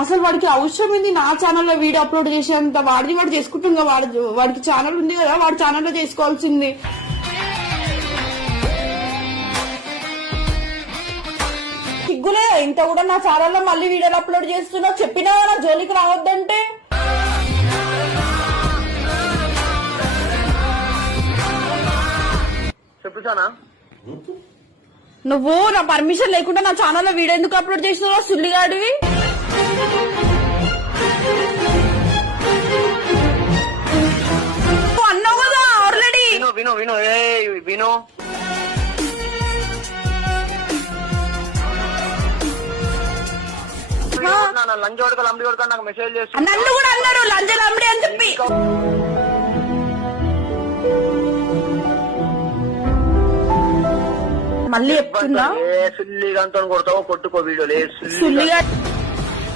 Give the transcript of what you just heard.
అసలు వాడికి అవసరం ఏంది నా ఛానల్లో వీడియో అప్లోడ్ చేసేంత? వాడిది వాడు చేసుకుంటుందా? వాడికి ఛానల్ ఉంది కదా, వాడి ఛానల్లో చేసుకోవాల్సింది. సిగ్గులే ఇంత కూడా నా ఛానల్లో మళ్ళీ వీడియోలు అప్లోడ్ చేస్తున్నా? చెప్పినా నా జోలికి రావద్దంటే. చెప్పుతానా? నువ్వు నా పర్మిషన్ లేకుండా నా ఛానల్లో వీడియో ఎందుకు అప్లోడ్ చేసినావు సుల్లిగాడివి? అన్నావు కదా ఆల్రెడీ. విను విను విను లంచ్ కొడక లంబడి కొడక నాకు మెసేజ్ చేస్తా. నన్ను కూడా అన్నారు లంచ్ లంబడి అని చెప్పి. మళ్ళీ చెప్తున్నా సుల్లిగా కొడతావు కొట్టుకో వీడియోలు. సుల్లిగా